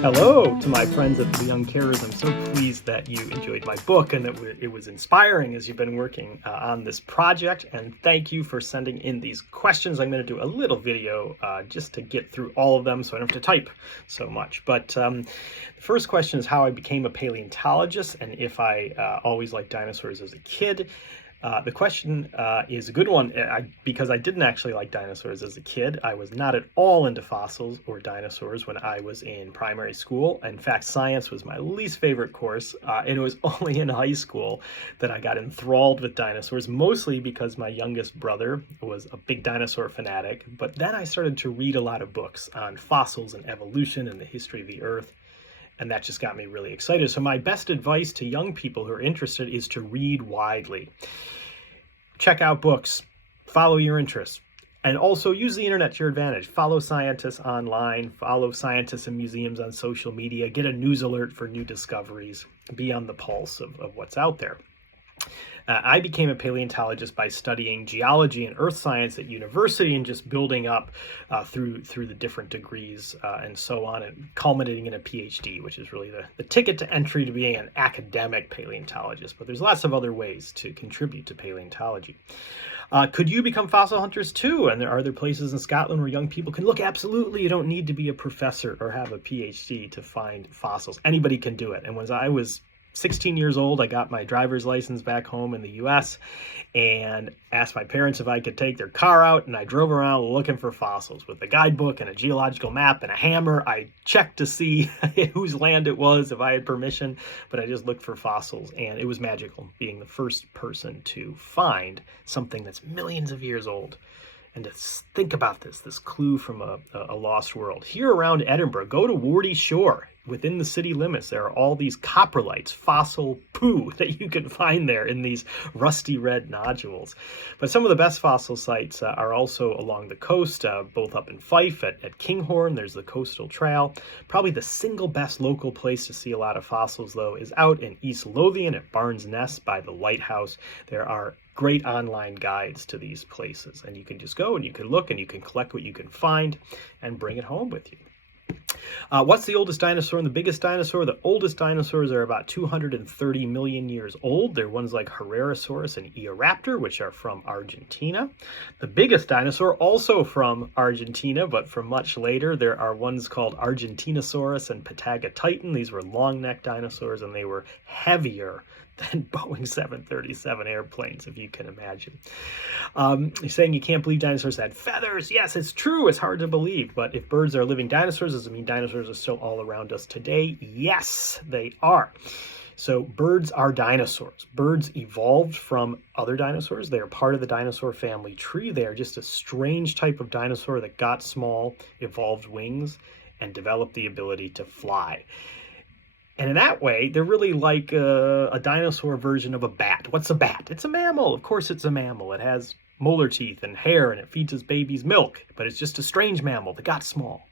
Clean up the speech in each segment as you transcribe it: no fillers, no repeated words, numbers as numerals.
Hello to my friends at the Young Carers. I'm so pleased that you enjoyed my book and that it was inspiring as you've been working on this project. And thank you for sending in these questions. I'm going to do a little video just to get through all of them so I don't have to type so much. But the first question is how I became a paleontologist and if I always liked dinosaurs as a kid. The question is a good one because I didn't actually like dinosaurs as a kid. I was not at all into fossils or dinosaurs when I was in primary school. In fact, science was my least favorite course, and it was only in high school that I got enthralled with dinosaurs, mostly because my youngest brother was a big dinosaur fanatic. But then I started to read a lot of books on fossils and evolution and the history of the Earth. And that just got me really excited. So my best advice to young people who are interested is to read widely. Check out books, follow your interests, and also use the internet to your advantage. Follow scientists online, follow scientists in museums on social media, get a news alert for new discoveries, be on the pulse of what's out there. I became a paleontologist by studying geology and earth science at university and just building up through the different degrees and so on, and culminating in a PhD, which is really the ticket to entry to being an academic paleontologist. But there's lots of other ways to contribute to paleontology. Could you become fossil hunters too? And are there places in Scotland where young people can look? Absolutely. You don't need to be a professor or have a PhD to find fossils. Anybody can do it. And when I was 16 years old, I got my driver's license back home in the US and asked my parents if I could take their car out, and I drove around looking for fossils with a guidebook and a geological map and a hammer. I checked to see whose land it was, if I had permission, but I just looked for fossils, and it was magical being the first person to find something that's millions of years old. And to think about this clue from a lost world. Here around Edinburgh, go to Wardy Shore. Within the city limits, there are all these coprolites, fossil poo, that you can find there in these rusty red nodules. But some of the best fossil sites are also along the coast, both up in Fife at Kinghorn. There's the Coastal Trail. Probably the single best local place to see a lot of fossils, though, is out in East Lothian at Barnes Nest by the lighthouse. There are great online guides to these places, and you can just go and you can look and you can collect what you can find and bring it home with you. What's the oldest dinosaur and the biggest dinosaur? The oldest dinosaurs are about 230 million years old. They're ones like Herrerasaurus and Eoraptor, which are from Argentina. The biggest dinosaur, also from Argentina, but from much later, there are ones called Argentinosaurus and Patagotitan. These were long-necked dinosaurs, and they were heavier than Boeing 737 airplanes, if you can imagine. You're saying you can't believe dinosaurs had feathers. Yes, it's true. It's hard to believe. But if birds are living dinosaurs, does it mean dinosaurs are still all around us today? Yes, they are. So birds are dinosaurs. Birds evolved from other dinosaurs. They are part of the dinosaur family tree. They are just a strange type of dinosaur that got small, evolved wings, and developed the ability to fly. And in that way, they're really like a dinosaur version of a bat. What's a bat? It's a mammal. Of course it's a mammal. It has molar teeth and hair, and it feeds its babies milk. But it's just a strange mammal that got small,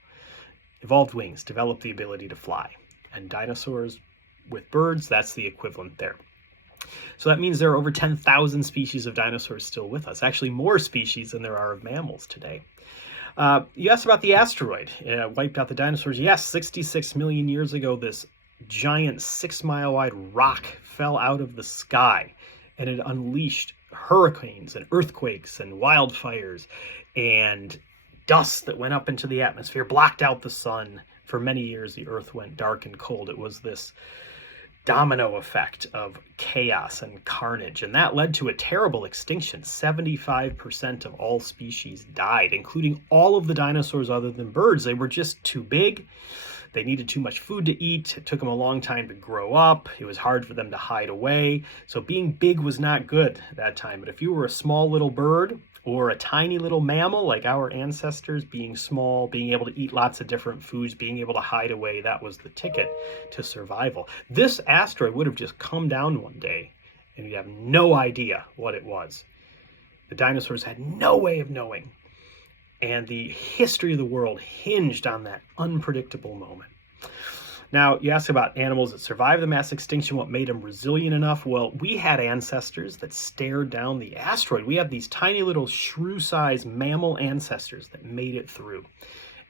evolved wings, developed the ability to fly. And dinosaurs with birds, that's the equivalent there. So that means there are over 10,000 species of dinosaurs still with us. Actually, more species than there are of mammals today. You asked about the asteroid. Wiped out the dinosaurs. Yes, 66 million years ago, this giant 6-mile-wide rock fell out of the sky, and it unleashed hurricanes and earthquakes and wildfires and dust that went up into the atmosphere, blocked out the sun. For many years, the earth went dark and cold. It was this domino effect of chaos and carnage, and that led to a terrible extinction. 75% of all species died, including all of the dinosaurs other than birds. They were just too big. They needed too much food to eat. It took them a long time to grow up. It was hard for them to hide away. So being big was not good at that time. But if you were a small little bird or a tiny little mammal like our ancestors, being small, being able to eat lots of different foods, being able to hide away, that was the ticket to survival. This asteroid would have just come down one day and you'd have no idea what it was. The dinosaurs had no way of knowing. And the history of the world hinged on that unpredictable moment. Now, you ask about animals that survived the mass extinction, what made them resilient enough? Well, we had ancestors that stared down the asteroid. We have these tiny little shrew-sized mammal ancestors that made it through.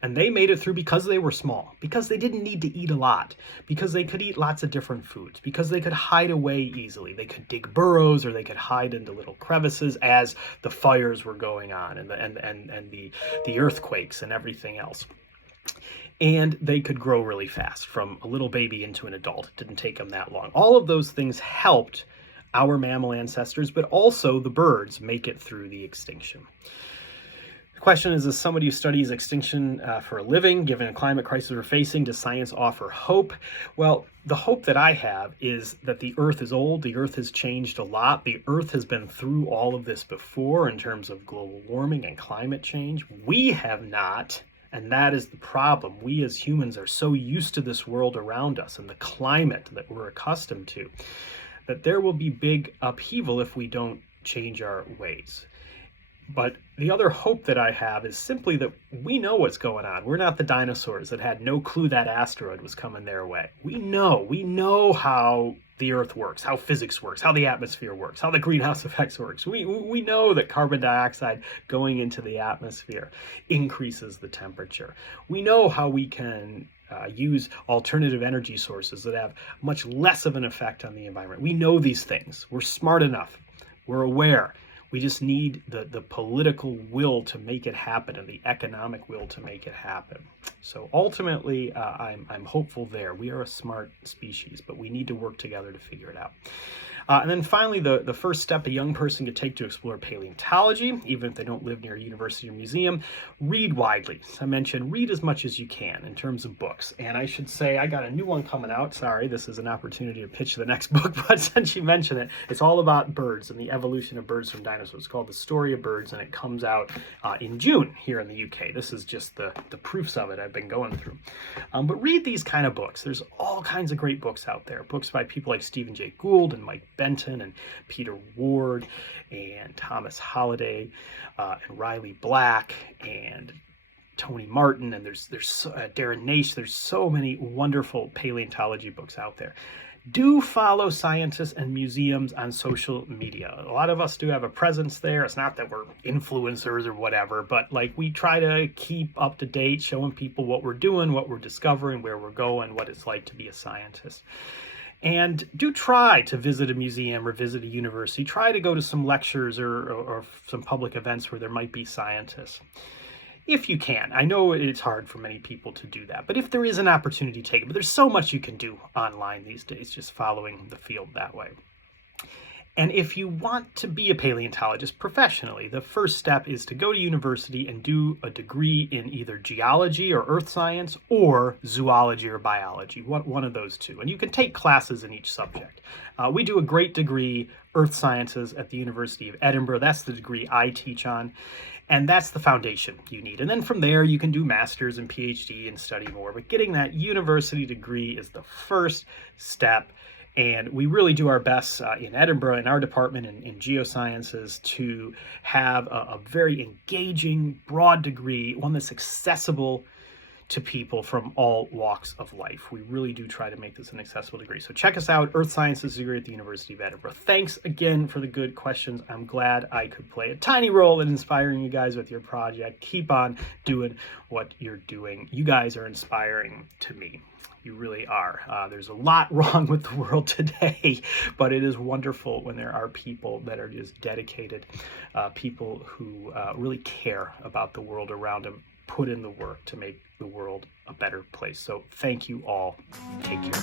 And they made it through because they were small, because they didn't need to eat a lot, because they could eat lots of different foods, because they could hide away easily. They could dig burrows, or they could hide into little crevices as the fires were going on, and the earthquakes and everything else. And they could grow really fast from a little baby into an adult. It didn't take them that long. All of those things helped our mammal ancestors, but also the birds make it through the extinction. The question is, as somebody who studies extinction for a living, given the climate crisis we're facing, does science offer hope? Well, the hope that I have is that the Earth is old, the Earth has changed a lot, the Earth has been through all of this before in terms of global warming and climate change. We have not, and that is the problem. We as humans are so used to this world around us and the climate that we're accustomed to, that there will be big upheaval if we don't change our ways. But the other hope that I have is simply that we know what's going on. We're not the dinosaurs that had no clue that asteroid was coming their way. We know how the Earth works, how physics works, how the atmosphere works, how the greenhouse effects works. We know that carbon dioxide going into the atmosphere increases the temperature. We know how we can use alternative energy sources that have much less of an effect on the environment. We know these things. We're smart enough. We're aware. We just need the political will to make it happen and the economic will to make it happen. So ultimately, I'm hopeful there. We are a smart species, but we need to work together to figure it out. And then finally, the first step a young person could take to explore paleontology, even if they don't live near a university or museum, read widely. As I mentioned, read as much as you can in terms of books. And I should say, I got a new one coming out. Sorry, this is an opportunity to pitch the next book, but since you mentioned it, it's all about birds and the evolution of birds from dinosaurs. It's called The Story of Birds, and it comes out in June here in the UK. This is just the proofs of it I've been going through. But read these kind of books. There's all kinds of great books out there. Books by people like Stephen Jay Gould and Mike Benton and Peter Ward and Thomas Holliday and Riley Black and Tony Martin, and there's Darren Naish. There's so many wonderful paleontology books out there. Do follow scientists and museums on social media. A lot of us do have a presence there. It's not that we're influencers or whatever, but like we try to keep up to date, showing people what we're doing, what we're discovering, where we're going, what it's like to be a scientist. And do try to visit a museum or visit a university. Try to go to some lectures or some public events where there might be scientists. If you can. I know it's hard for many people to do that, but if there is an opportunity, take it. But there's so much you can do online these days, just following the field that way. And if you want to be a paleontologist professionally, the first step is to go to university and do a degree in either geology or earth science or zoology or biology, one of those two. And you can take classes in each subject. We do a great degree, earth sciences, at the University of Edinburgh. That's the degree I teach on. And that's the foundation you need. And then from there, you can do master's and PhD and study more. But getting that university degree is the first step. And we really do our best in Edinburgh, in our department in geosciences, to have a very engaging, broad degree, one that's accessible to people from all walks of life. We really do try to make this an accessible degree. So check us out, Earth Sciences degree at the University of Edinburgh. Thanks again for the good questions. I'm glad I could play a tiny role in inspiring you guys with your project. Keep on doing what you're doing. You guys are inspiring to me. You really are. There's a lot wrong with the world today, but it is wonderful when there are people that are just dedicated, people who really care about the world around them, put in the work to make the world a better place. So thank you all. Take care.